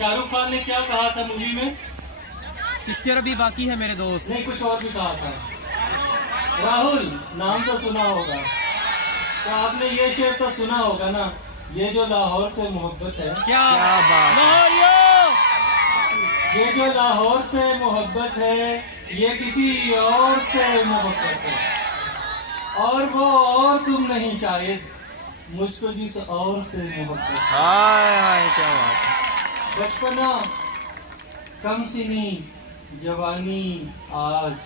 शाहरुख खान ने क्या कहा था मूवी में? पिक्चर अभी बाकी है मेरे दोस्त। नहीं, कुछ और भी कहा था। राहुल, नाम तो सुना होगा, तो आपने ये शेर तो सुना होगा ना, ये जो लाहौर से मोहब्बत है। क्या बात, ये जो लाहौर से मोहब्बत है, ये किसी और से मोहब्बत है, और वो और तुम नहीं शायद, मुझको जिस और से मोहब्बत है। हाय क्या बात है। बचपना, कम सिनी, जवानी, आज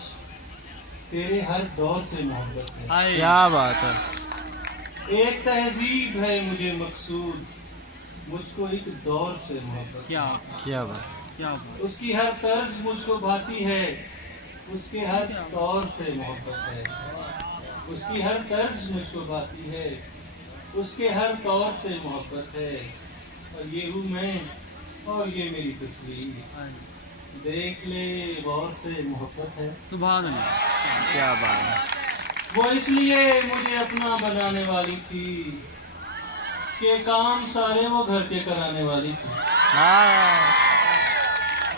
तेरे हर दौर से मोहब्बत है। क्या बात है। एक तहजीब है मुझे मकसूद, मुझको एक दौर से मोहब्बत। क्या क्या बात। क्या बात। उसकी हर तर्ज मुझको भाती है, उसके हर तौर से मोहब्बत है। उसकी हर तर्ज मुझको भाती है, उसके हर तौर से मोहब्बत है। और ये हूँ मैं और ये मेरी तस्वीर, देख ले गौर से मोहब्बत है। सुभान अल्लाह। क्या बात है। वो इसलिए मुझे अपना बनाने वाली थी कि काम सारे वो घर के कराने वाली थी।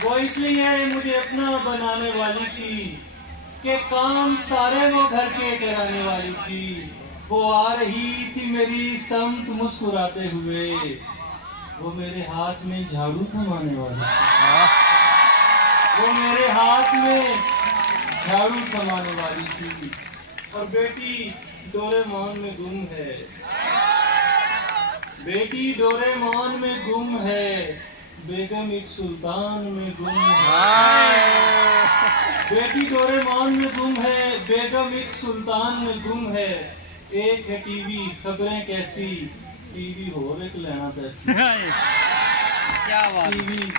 वो इसलिए मुझे अपना बनाने वाली थी कि काम सारे वो घर के कराने वाली थी। वो आ रही थी मेरी समत मुस्कुराते हुए, वो मेरे हाथ में झाड़ू थमाने वाली थी। वो मेरे हाथ में झाड़ू थमाने वाली थी। और बेटी डोरेमोन में गुम है, बेटी डोरेमोन में गुम है, बेगम एक सुल्तान में गुम है। बेटी डोरेमोन में गुम है, बेगम एक सुल्तान में गुम है। एक है टीवी, खबरें कैसी, टीवी हो एक लेना पैसी। क्या बात। टीवी,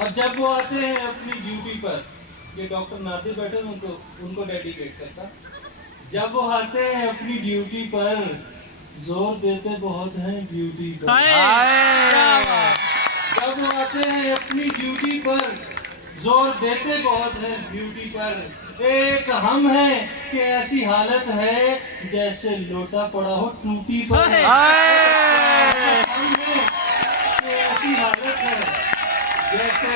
और जब वो आते हैं अपनी ड्यूटी पर, ये डॉक्टर नादिर बैठे उनको डेडिकेट करता। जब वो आते हैं अपनी ड्यूटी पर, जोर देते बहुत हैं ड्यूटी पर। जब वो आते हैं अपनी ड्यूटी पर, जोर देते बहुत हैं ड्यूटी पर। एक हम हैं कि ऐसी हालत है जैसे लोटा पड़ा हो टूटी पर। हम हैं कि ऐसी हालत है जैसे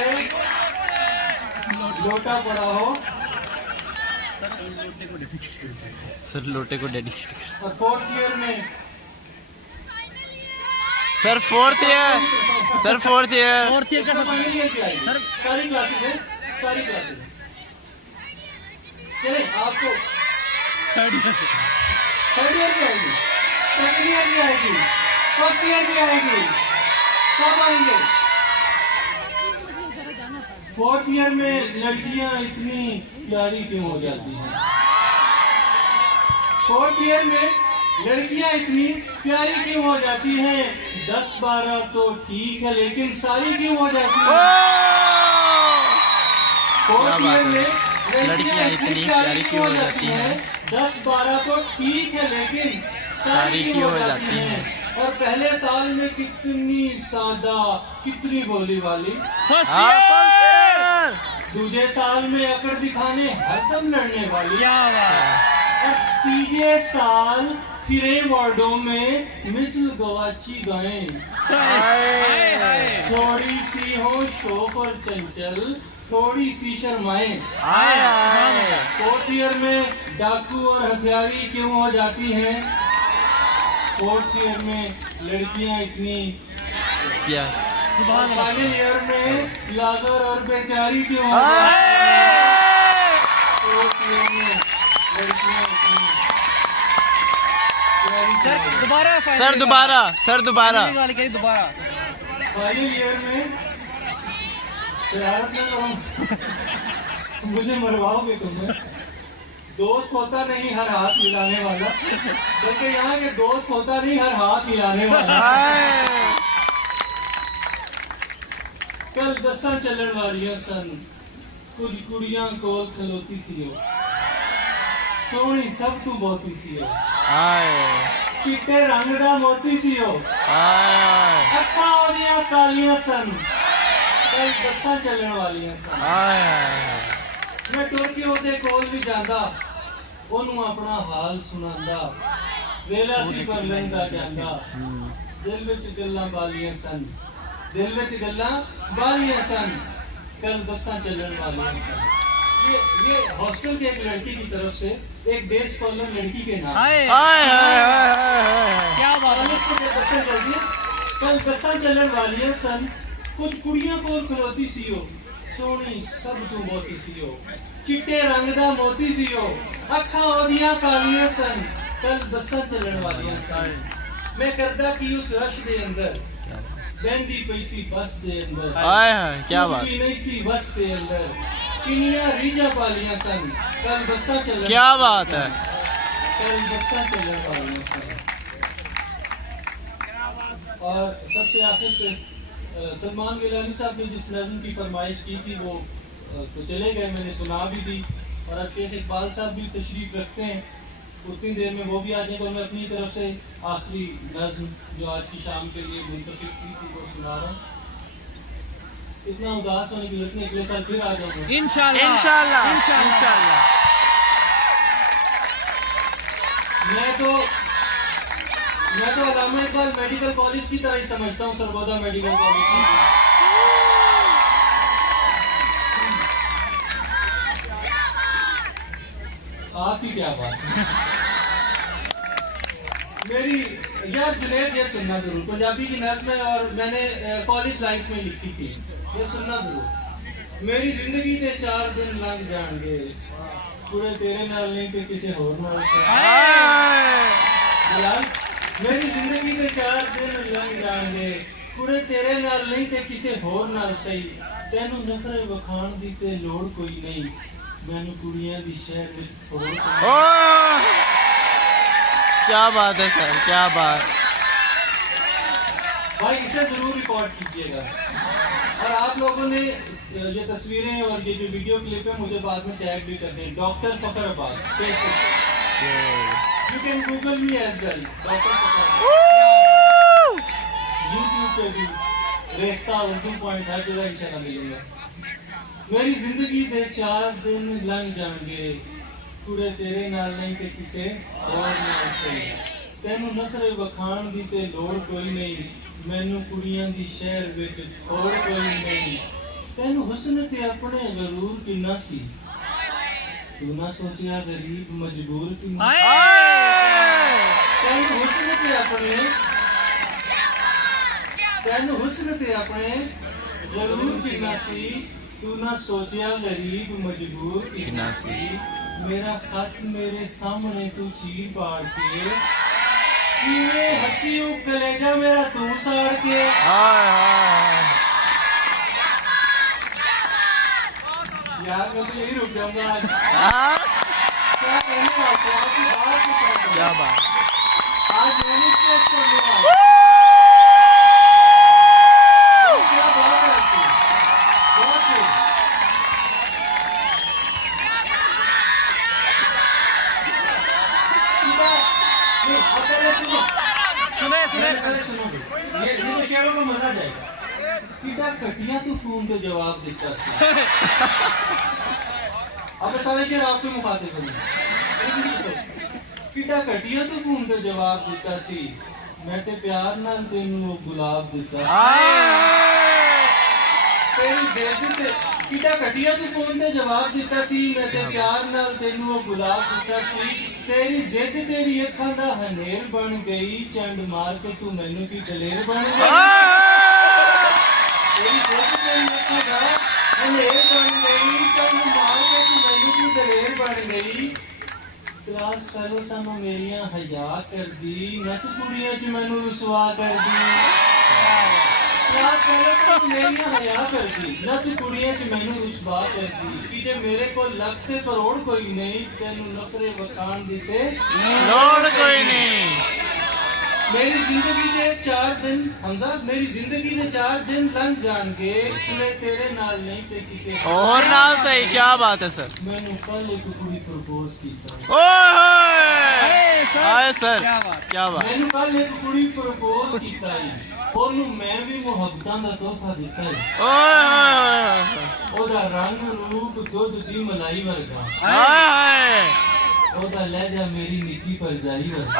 लोटा पड़ा हो। सर लोटे को डेडिकेट कर। और फोर्थ ईयर में, सर फोर्थ ईयर और तीन का फाइनल ईयर पे आएगी। सर सारी क्लासेस हैं, सारी क्लासेस हैं। चले आपको थर्ड ईयर पे आएगी, सेकंड ईयर में आएगी, फर्स्ट ईयर में आएगी, सब आएंगे। फोर्थ ईयर में लड़कियां इतनी प्यारी क्यों हो जाती हैं? फोर्थ ईयर में लड़कियां इतनी प्यारी क्यों हो जाती हैं? 10-12 तो ठीक है, लेकिन सारी क्यों हो जाती हैं? फोर्थ ईयर में लड़कियां इतनी प्यारी क्यों हो जाती हैं? 10-12 तो ठीक है, लेकिन सारी क्यों हो जाती हैं? और पहले साल में कितनी सादा, कितनी भोली वाली, दूसरे साल में अकड़ दिखाने हरदम लड़ने वाली, और तीसरे साल फिरे वार्डों में मिसल गवाची गाएं। थोड़ी सी हो शौक और चंचल, थोड़ी सी शर्माएं। फोर्थ ईयर में डाकू और हथियारी क्यों हो जाती हैं? फोर्थ ईयर में लड़कियां इतनी क्या। फाइनल ईयर में लागर और बेचारी क्यों हो जाती हैं? फोर्थ ईयर में लड़कियां इतनी दोबारा सर दोबारा दोबारा फाइनल ईयर में शरारत न करो, मुझे मरवाओगे तुम्हें। दोस्त होता नहीं हर हाथ हिलाने वाला, बल्कि यहाँ के दोस्त होता नहीं हर हाथ हिलाने वाला। कल दसा चलन वालियां सन, कुछ कुड़ियां कोल खलोती सी हो, सोहनी सब तू बहुती सी हो, चिट्टे रंग दा मोती सी हो, अखा ओदियां कालियां सन, कल दसा चलन वालियां सन। मैं टुर के ਉਹਦੇ ਕੋਲ ਵੀ ਜਾਂਦਾ, ਉਹਨੂੰ ਆਪਣਾ ਹਾਲ ਸੁਣਾਉਂਦਾ, ਵੇਲਾ ਸੀ ਪਰ ਲੰਘਦਾ ਜਾਂਦਾ, ਦਿਲ ਵਿੱਚ ਗੱਲਾਂ ਬਾਲੀਆਂ ਸਨ, दिल विच गल्लां बालियां सन कल बसां चलण वालियां सन। ये हॉस्टल के एक लड़की की तरफ से एक डे स्कॉलर लड़की के नाम हाय हाय हाय हाय क्या बात है। कॉलेज से बसां चलदी कल बसां चलण वालियां सन कुछ कुड़ियां कोल खलोती सीओ सोहनी सब तू मोती सीओ चिट्टे रंग दा मोती सीओ अखां ओदियां कालियां सन कल बसां चलण वालियां सन। मैं करदा कि उस रश दे अंदर बहंदी पई सी बस दे अंदर हाय हाय क्या बात भी नहीं सी बस दे अंदर किनियां रीझां पालियां सन कल बसां चलण क्या बात है। कल बसां चलण वालियां सन। और सबसे आखिर पे सलमान गिलानी साहब ने जिस नज़्म की फरमाइश की थी वो तो चले गए, मैंने सुना भी दी। और अब शेख इकबाल साहब भी तशरीफ़ रखते हैं, उतनी देर में वो भी आ जाएंगे। और मैं अपनी तरफ से आखिरी नज़्म जो आज की शाम के लिए मुंतखब की थी वो सुना रहा हूँ। इतना उदास होने की जरूरत नहीं, अगले साल फिर आ जाऊँगा इंशाल्लाह इंशाल्लाह इंशाल्लाह। इंशाल्लाह। मैं तो अल्लामा इकबाल मेडिकल कॉलेज की तरह ही समझता हूँ, सरबोदा मेडिकल कॉलेज। आप ही क्या बात है। मेरी यार जुनैद ये सुनना जरूर, पंजाबी की नज़्म है और मैंने कॉलेज लाइफ में लिखी थी, ये सुनना जरूर। मेरी जिंदगी के 4 दिन लंघ जाएंगे पूरे तेरे नाल नहीं तो किसी होर नाल से। यार मेरी जिंदगी के 4 दिन लंघ जाएंगे पूरे तेरे नाल नहीं तो किसी होर नाल सही। तेनू नखरे वखाण दी ते लोड़ कोई नहीं, मैनू कुड़ियां दी शहर विच छोड़ के। ओह क्या बात है सर, क्या बात। भाई इसे जरूर रिकॉर्ड कीजिएगा। और आप लोगों ने ये तस्वीरें और ये जो वीडियो क्लिप है मुझे बाद में टैग भी करने हैं, doctor Fakhar Abbas Facebook. You can Google me as well, doctor Fakhar Abbas. YouTube पे भी रेख्ता उर्दू पॉइंट हर जगह इंशाल्लाह मिलेगा। मेरी जिंदगी दे 4 दिन लंघ जाएंगे कुड़े तेरे नाल नहीं ते किसे और नाल सही। तेनू नखरे वखाण दी ते लोड़ कोई नहीं, मैनू कुड़ियां दी शहर विच थोड़ कोई नहीं। तेनू हुस्न ते अपने गरूर किन्ना सी, तू ना सोचिया गरीब मजबूर किन्ना। तेनू हुस्न ते अपने गरूर किन्ना सी, तू ना सोचिया गरीब मजबूर किन्ना सी। मेरा खत मेरे सामने तू चीर पाड़ के, किवें हसी उ कलेजा मेरा तू साड़ के। यार मैं तो यही रुक जाऊंगा आज। क्या कहने वाले आपकी बात से क्या बात। आज मैंने स्टेज पर लिया। क्या बात है आपकी, बहुत ही। सुनो ये तो शेरों का मजा जाएगा। कितना कटिया तू फोन पे जवाब देता सी। अब सारे शेर आपके मुखातिब होंगे। कितना कटिया तू फोन पे जवाब देता सी, मैं ते प्यार नाल तेनू गुलाब दिता। तेरी जिद ते कितना कटिया तू फोन ते जवाब दिता सी, मैं ते प्यार नाल तेनू गुलाब दिता सी। तेरी जिद तेरी अखां दा हनेर बन गई, चंड मार के तू मैनू की दलेर बन गई। तेरी जिद तेरी अखां दा हनेर बन गई, चंड मार के तू मैनू की दलेर बन गई। क्लास फेलो सानू मेरियां हया कर दी, नत कुड़ियां च मैनू रुसवा कर दी। क्लास फेलो सानू मेरियां हया कर दी, नत कुड़ियां च मैनू रुसवा कर दी। कि जे मेरे को लख ते करोड़ कोई नहीं, तेनू नखरे वखाण दी ते लोड़ कोई नहीं। मेरी जिंदगी दे 4 दिन हमजा, मेरी जिंदगी दे 4 दिन लंघ जाणगे कुड़े तेरे नाल नहीं ते किसे और नाल सही। क्या बात है सर। मैनू कल एक कुड़ी प्रपोज कीता। हाय सर, क्या बात। क्या बात। मैनू कल एक कुड़ी प्रपोज कीता है, ओनू मैं भी मुहब्बतां दा तोहफा दिता है। ओदा रंग रूप दुध दी मलाई वर्गा, ओदा लहजा मेरी निक्की भरजाई वर्गा।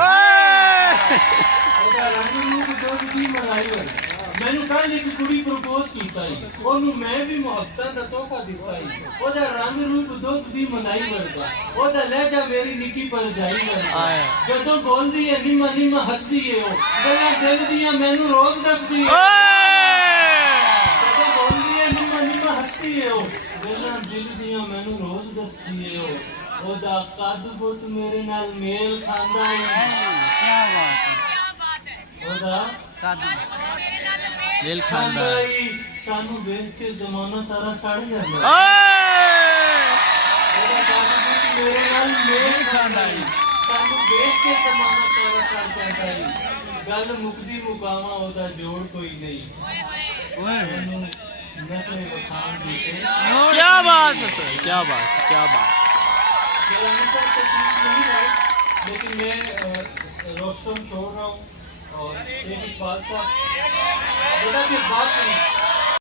ओदा रंग रूप दुध दी मलाई वर्गा, ਮੈਨੂੰ ਕੱਲ ਇੱਕ ਕੁੜੀ ਪ੍ਰਪੋਜ਼ ਕੀਤਾ ਹੀ ਉਹਨੂੰ ਮੈਂ ਵੀ ਮੁਹੱਬਤਾਂ ਦਾ ਤੋਹਫਾ ਦਿੱਤਾ ਹੀ ਉਹਦਾ ਰੰਗ ਰੂਪ ਦੁੱਧ ਦੀ ਮਲਾਈ ਵਰਗਾ ਉਹਦਾ ਲਹਿਜਾ ਮੇਰੀ ਨਿੱਕੀ ਭਰਜਾਈ ਵਰਗਾ ਜਦੋਂ ਬੋਲਦੀ ਹੈ ਨਿੰਮਾ ਨਿੰਮਾ ਹੱਸਦੀ ਏ ਉਹ ਗੱਲਾਂ ਦਿਲ ਦੀਆਂ ਮੈਨੂੰ ਰੋਜ਼ ਦੱਸਦੀ ਏ ਜਦੋਂ ਬੋਲਦੀ ਹੈ ਨਿੰਮਾ ਨਿੰਮਾ ਹੱਸਦੀ ਏ ਉਹ ਗੱਲਾਂ ਦਿਲ ਦੀਆਂ ਮੈਨੂੰ ਰੋਜ਼ ਦੱਸਦੀ ਏ ਉਹ ਉਹਦਾ ਕੱਦ ਬੁੱਤ ਮੇਰੇ ਨਾਲ ਮੇਲ ਖਾਂਦਾ ਏ ਕੀ ਬਾਤ ਹੈ ਉਹਦਾ दिल खांदा सानू देख के जमाना सारा सड़ जाता मेरे नाल मेल खांदा सानू देख के जमाना सारा सड़ जाता है गल मुकदी मुकामा ओदा जोड़ कोई नहीं मैनू नखरे बखान दीते क्या बात है सर क्या बात क्या बात लेकिन मैं रोस्टम छोड़ रहा हूँ और एक बात साहब बेटा की बात सुनो